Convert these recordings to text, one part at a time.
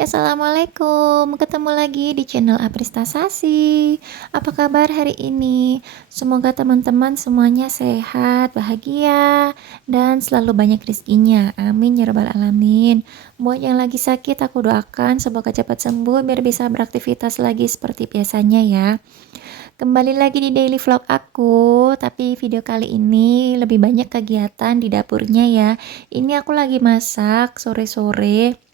Assalamualaikum. Ketemu lagi di channel Apristasi. Apa kabar hari ini? Semoga teman-teman semuanya sehat, bahagia, dan selalu banyak rezekinya. Amin ya rabbal alamin. Buat yang lagi sakit, aku doakan semoga cepat sembuh biar bisa beraktivitas lagi seperti biasanya ya. Kembali lagi di daily vlog aku, tapi video kali ini lebih banyak kegiatan di dapurnya ya. Ini aku lagi masak sore-sore.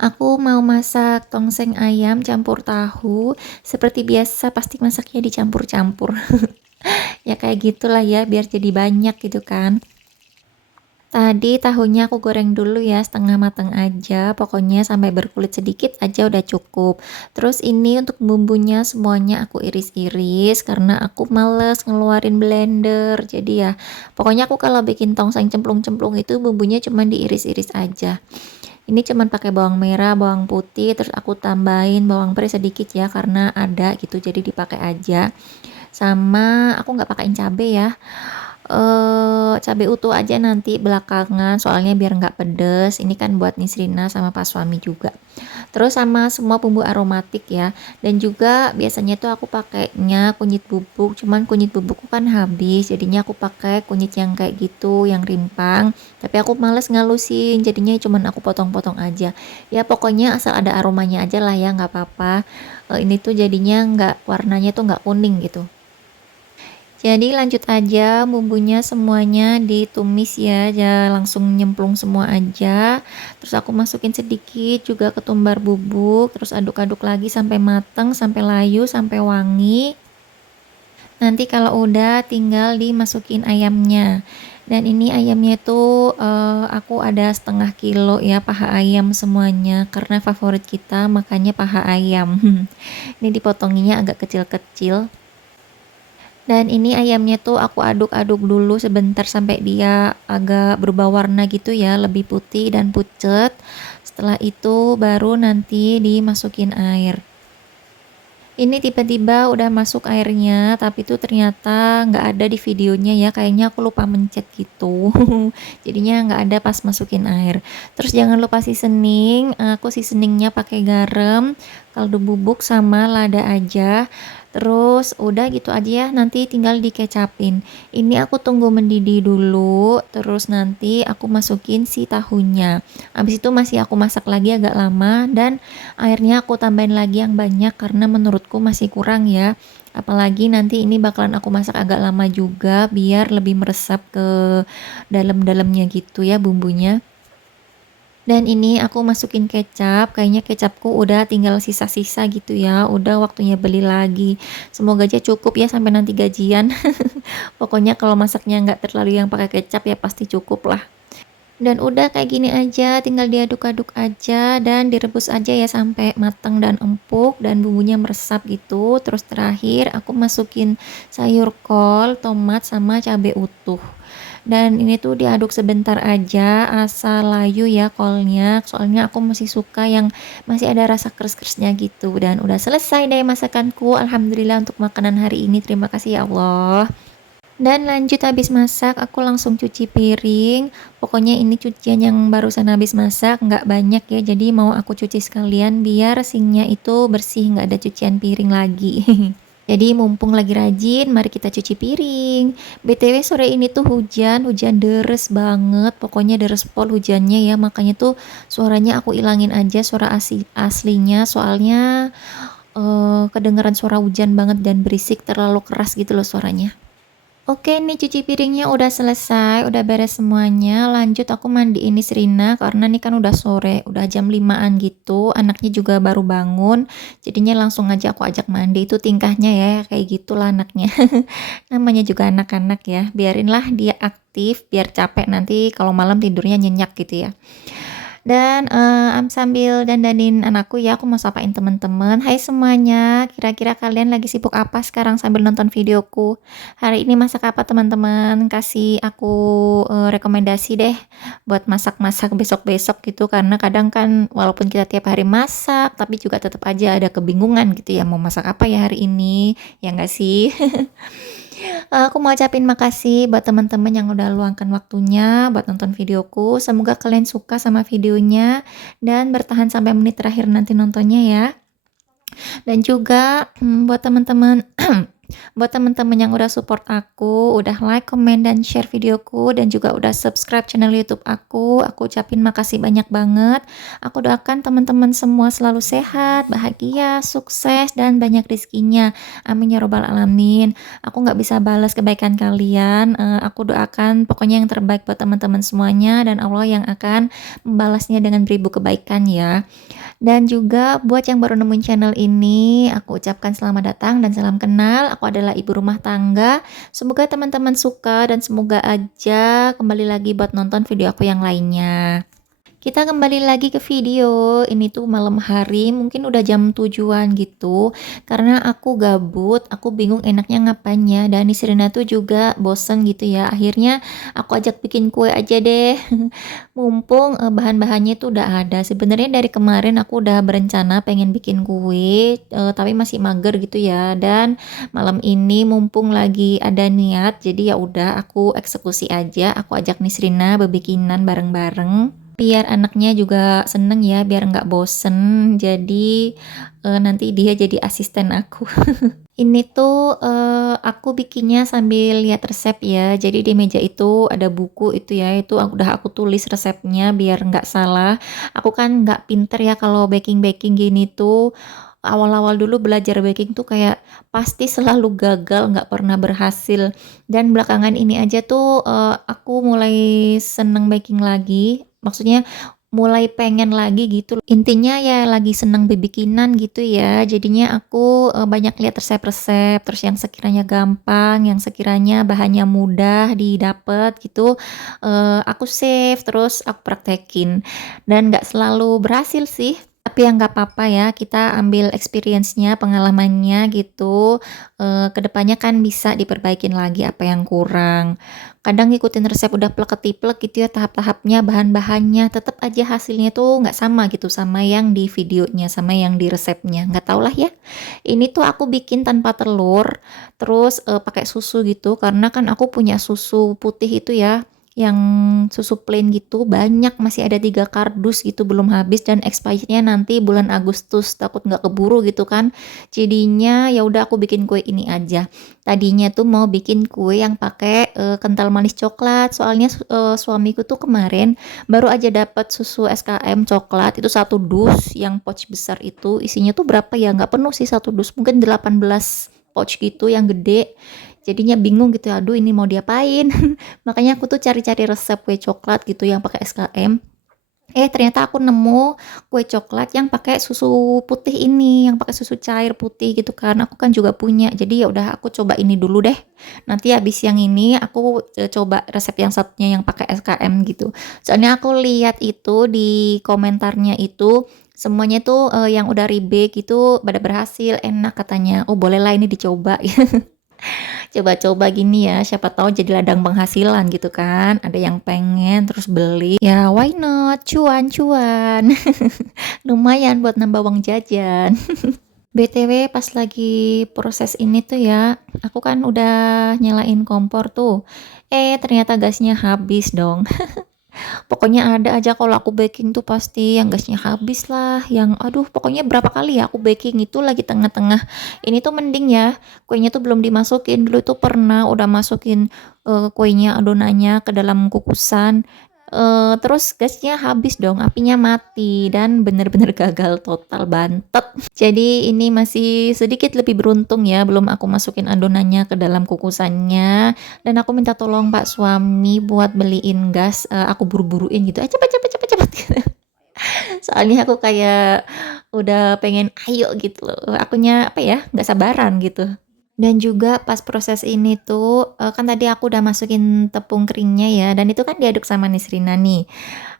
Aku mau masak tongseng ayam campur tahu. Seperti biasa pasti masaknya dicampur-campur. Ya kayak gitulah ya, biar jadi banyak gitu kan. Tadi tahunya aku goreng dulu ya, setengah matang aja, pokoknya sampai berkulit sedikit aja udah cukup. Terus ini untuk bumbunya semuanya aku iris-iris karena aku males ngeluarin blender. Jadi ya, pokoknya aku kalau bikin tongseng cemplung-cemplung itu bumbunya cuma diiris-iris aja. Ini cuman pakai bawang merah, bawang putih, terus aku tambahin bawang putih sedikit ya karena ada gitu, jadi dipakai aja. Sama aku nggak pakein cabe ya. Cabai utuh aja nanti belakangan soalnya biar nggak pedes. Ini kan buat Nisrina sama pas suami juga. Terus sama semua bumbu aromatik ya. Dan juga biasanya tuh aku pakainya kunyit bubuk, cuman kunyit bubukku kan habis, jadinya aku pakai kunyit yang kayak gitu, yang rimpang. Tapi aku males ngalusin, jadinya cuman aku potong-potong aja. Ya pokoknya asal ada aromanya aja lah ya, nggak apa-apa. Ini tuh jadinya nggak, warnanya tuh nggak kuning gitu. Jadi lanjut aja, bumbunya semuanya ditumis ya, langsung nyemplung semua aja. Terus aku masukin sedikit juga ketumbar bubuk, terus aduk-aduk lagi sampai mateng, sampai layu, sampai wangi. Nanti kalau udah tinggal dimasukin ayamnya. Dan ini ayamnya itu aku ada setengah kilo ya, paha ayam semuanya karena favorit kita makanya paha ayam. Ini dipotonginya agak kecil-kecil. Dan ini ayamnya tuh aku aduk-aduk dulu sebentar sampai dia agak berubah warna gitu ya, lebih putih dan pucet. Setelah itu baru nanti dimasukin air. Ini tiba-tiba udah masuk airnya, tapi tuh ternyata nggak ada di videonya ya, kayaknya aku lupa mencet gitu. Jadinya nggak ada pas masukin air. Terus jangan lupa seasoning, aku seasoningnya pakai garam, kaldu bubuk sama lada aja. Terus udah gitu aja ya, nanti tinggal dikecapin. Ini aku tunggu mendidih dulu, terus nanti aku masukin si tahunya. Habis itu masih aku masak lagi agak lama dan airnya aku tambahin lagi yang banyak karena menurutku masih kurang ya. Apalagi nanti ini bakalan aku masak agak lama juga biar lebih meresap ke dalam-dalamnya gitu ya bumbunya. Dan ini aku masukin kecap, kayaknya kecapku udah tinggal sisa-sisa gitu ya, udah waktunya beli lagi. Semoga aja cukup ya sampai nanti gajian. Pokoknya kalau masaknya nggak terlalu yang pakai kecap ya pasti cukup lah. Dan udah kayak gini aja, tinggal diaduk-aduk aja dan direbus aja ya sampai matang dan empuk dan bumbunya meresap gitu. Terus terakhir aku masukin sayur kol, tomat sama cabai utuh. Dan ini tuh diaduk sebentar aja asal layu ya kolnya, soalnya aku masih suka yang masih ada rasa keras-kerasnya gitu. Dan udah selesai deh masakanku, alhamdulillah untuk makanan hari ini, terima kasih ya Allah. Dan lanjut habis masak aku langsung cuci piring. Pokoknya ini cucian yang barusan habis masak nggak banyak ya, jadi mau aku cuci sekalian biar sinknya itu bersih, nggak ada cucian piring lagi. Jadi mumpung lagi rajin, mari kita cuci piring. BTW sore ini tuh hujan deres banget, pokoknya deres pol hujannya ya, makanya tuh suaranya aku ilangin aja suara aslinya, soalnya kedengeran suara hujan banget dan berisik, terlalu keras gitu loh suaranya. Oke nih cuci piringnya udah selesai, udah beres semuanya. Lanjut aku mandiin Nisrina karena nih kan udah sore, udah jam 5-an gitu. Anaknya juga baru bangun, jadinya langsung aja aku ajak mandi. Itu tingkahnya ya, kayak gitulah anaknya. Namanya juga anak-anak ya, biarinlah dia aktif, biar capek nanti kalau malam tidurnya nyenyak gitu ya. Dan sambil dandanin anakku ya, aku mau sapain teman-teman. Hai semuanya, kira-kira kalian lagi sibuk apa sekarang sambil nonton videoku? Hari ini masak apa teman-teman? Kasih aku rekomendasi deh buat masak-masak besok-besok gitu, karena kadang kan walaupun kita tiap hari masak, tapi juga tetap aja ada kebingungan gitu ya mau masak apa ya hari ini, ya nggak sih? Aku mau ucapin makasih buat teman-teman yang udah luangkan waktunya buat nonton videoku. Semoga kalian suka sama videonya dan bertahan sampai menit terakhir nanti nontonnya ya. Dan juga, buat teman-teman buat teman-teman yang udah support aku, udah like, komen, dan share videoku, dan juga udah subscribe channel YouTube aku ucapin makasih banyak banget. Aku doakan teman-teman semua selalu sehat, bahagia, sukses, dan banyak rezekinya. Amin ya robbal alamin. Aku nggak bisa balas kebaikan kalian, aku doakan pokoknya yang terbaik buat teman-teman semuanya, dan Allah yang akan membalasnya dengan beribu kebaikan ya. Dan juga buat yang baru nemuin channel ini, aku ucapkan selamat datang dan salam kenal. Aku adalah ibu rumah tangga. Semoga teman-teman suka dan semoga aja kembali lagi buat nonton video aku yang lainnya. Kita kembali lagi ke video. Ini tuh malam hari, mungkin udah jam 7-an gitu. Karena aku gabut, aku bingung enaknya ngapain ya. Dan Nisrina tuh juga bosen gitu ya. Akhirnya aku ajak bikin kue aja deh. Mumpung bahan-bahannya tuh udah ada. Sebenarnya dari kemarin aku udah berencana pengen bikin kue, tapi masih mager gitu ya. Dan malam ini mumpung lagi ada niat, jadi ya udah aku eksekusi aja. Aku ajak Nisrina bebikinan bareng-bareng. Biar anaknya juga seneng ya, biar nggak bosen. Jadi nanti dia jadi asisten aku. Ini tuh aku bikinnya sambil lihat resep ya. Jadi di meja itu ada buku itu ya, itu udah aku tulis resepnya biar nggak salah. Aku kan nggak pinter ya kalau baking-baking gini tuh. Awal-awal dulu belajar baking tuh kayak pasti selalu gagal, nggak pernah berhasil. Dan belakangan ini aja tuh aku mulai seneng baking lagi. Maksudnya mulai pengen lagi gitu. Intinya ya lagi seneng bibikinan gitu ya. Jadinya aku banyak lihat resep-resep, terus yang sekiranya gampang, yang sekiranya bahannya mudah didapat gitu, aku save, terus aku praktekin. Dan nggak selalu berhasil sih. Tapi ya nggak apa-apa ya, kita ambil experience-nya, pengalamannya gitu. Kedepannya kan bisa diperbaikin lagi apa yang kurang. Kadang ngikutin resep udah plek-ketiplek gitu ya tahap-tahapnya, bahan-bahannya, tetap aja hasilnya tuh nggak sama gitu sama yang di videonya, sama yang di resepnya. Nggak tau lah ya. Ini tuh aku bikin tanpa telur, terus pakai susu gitu, karena kan aku punya susu putih itu ya, yang susu plain gitu banyak, masih ada 3 kardus gitu belum habis dan expirednya nanti bulan Agustus, takut nggak keburu gitu kan. Jadinya ya udah aku bikin kue ini aja. Tadinya tuh mau bikin kue yang pakai kental manis coklat, soalnya suamiku tuh kemarin baru aja dapat susu SKM coklat itu 1 dus yang pouch besar itu, isinya tuh berapa ya, nggak penuh sih 1 dus, mungkin 18 pouch gitu yang gede. Jadinya bingung gitu, aduh ini mau diapain. Makanya aku tuh cari-cari resep kue coklat gitu yang pakai SKM. Ternyata aku nemu kue coklat yang pakai susu putih ini, yang pakai susu cair putih gitu kan. Aku kan juga punya. Jadi ya udah aku coba ini dulu deh. Nanti habis yang ini aku coba resep yang satunya yang pakai SKM gitu. Soalnya aku lihat itu di komentarnya itu semuanya tuh yang udah rebake gitu pada berhasil, enak katanya. Oh bolehlah ini dicoba. Coba-coba gini ya, siapa tahu jadi ladang penghasilan gitu kan. Ada yang pengen terus beli. Ya why not? Cuan-cuan. Lumayan buat nambah uang jajan. BTW pas lagi proses ini tuh ya, aku kan udah nyalain kompor tuh. Ternyata gasnya habis dong. Pokoknya ada aja kalau aku baking tuh pasti yang gasnya habis lah, yang aduh pokoknya berapa kali ya aku baking itu lagi tengah-tengah. Ini tuh mending ya, kuenya tuh belum dimasukin. Dulu tuh pernah udah masukin kuenya adonannya ke dalam kukusan. Terus gasnya habis dong, apinya mati dan bener-bener gagal total bantet. Jadi ini masih sedikit lebih beruntung ya, belum aku masukin adonannya ke dalam kukusannya. Dan aku minta tolong Pak suami buat beliin gas, aku buru-buruin gitu, cepet cepet cepet cepet gitu. Soalnya aku kayak udah pengen ayo gitu loh, akunya apa ya, nggak sabaran gitu. Dan juga pas proses ini tuh, kan tadi aku udah masukin tepung keringnya ya, dan itu kan diaduk sama Nisrina nih.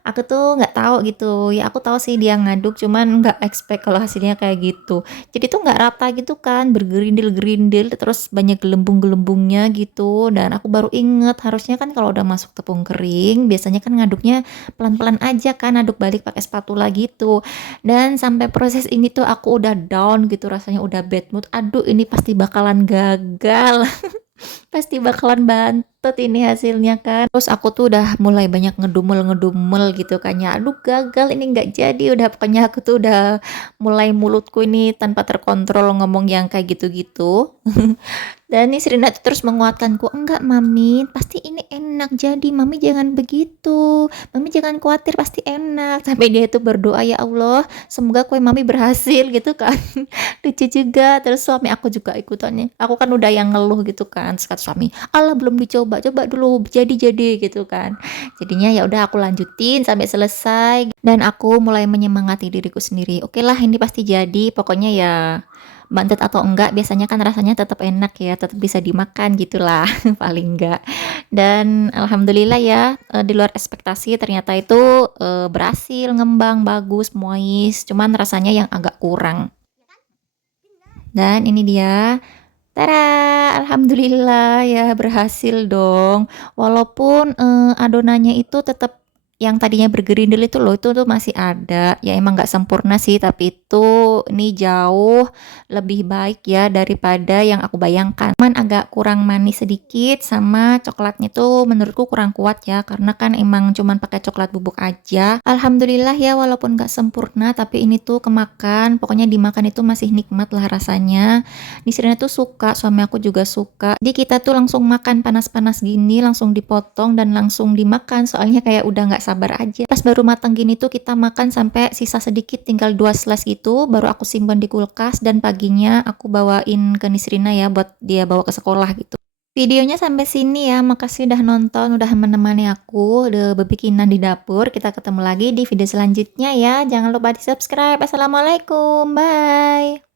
Aku tuh nggak tahu gitu, ya aku tahu sih dia ngaduk, cuman nggak expect kalau hasilnya kayak gitu. Jadi tuh nggak rata gitu kan, bergerindil-gerindil, terus banyak gelembung-gelembungnya gitu. Dan aku baru inget, harusnya kan kalau udah masuk tepung kering, biasanya kan ngaduknya pelan-pelan aja kan, aduk balik pakai spatula gitu. Dan sampai proses ini tuh aku udah down gitu, rasanya udah bad mood. Aduh, ini pasti bakalan gagal. Pasti bakalan bantet ini hasilnya kan. Terus aku tuh udah mulai banyak ngedumel-ngedumel gitu kan ya, aduh gagal ini nggak jadi, udah pokoknya aku tuh udah mulai mulutku ini tanpa terkontrol ngomong yang kayak gitu-gitu. Dan nih Srina tuh terus menguatkanku, "Enggak Mami, pasti ini enak jadi, Mami jangan begitu, Mami jangan khawatir pasti enak." Sampai dia itu berdoa, "Ya Allah, semoga kue Mami berhasil," gitu kan. Lucu juga, terus suami aku juga ikutannya. Aku kan udah yang ngeluh gitu kan, terus kata suami, "Allah belum dicoba, coba dulu jadi-jadi," gitu kan. Jadinya ya udah aku lanjutin sampai selesai dan aku mulai menyemangati diriku sendiri. Oke lah ini pasti jadi, pokoknya ya bantet atau enggak biasanya kan rasanya tetap enak ya, tetap bisa dimakan gitulah paling enggak. Dan alhamdulillah ya, di luar ekspektasi ternyata itu, berhasil ngembang, bagus, mois, cuman rasanya yang agak kurang. Dan ini dia, tara! Alhamdulillah ya berhasil dong. Walaupun, adonannya itu tetap yang tadinya bergerindil itu loh, itu tuh masih ada. Ya emang nggak sempurna sih, tapi itu ini jauh lebih baik ya daripada yang aku bayangkan. Cuman agak kurang manis sedikit sama coklatnya tuh menurutku kurang kuat ya, karena kan emang cuman pakai coklat bubuk aja. Alhamdulillah ya walaupun nggak sempurna, tapi ini tuh kemakan, pokoknya dimakan itu masih nikmat lah rasanya. Di sini tuh suka, suami aku juga suka. Jadi kita tuh langsung makan panas-panas gini, langsung dipotong dan langsung dimakan. Soalnya kayak udah nggak sabar aja. Pas baru matang gini tuh kita makan sampai sisa sedikit, tinggal 2 slice gitu. Baru aku simpan di kulkas dan paginya aku bawain ke Nisrina ya buat dia bawa ke sekolah gitu. Videonya sampai sini ya. Makasih udah nonton, udah menemani aku udah bebikinan di dapur. Kita ketemu lagi di video selanjutnya ya. Jangan lupa di subscribe. Assalamualaikum. Bye.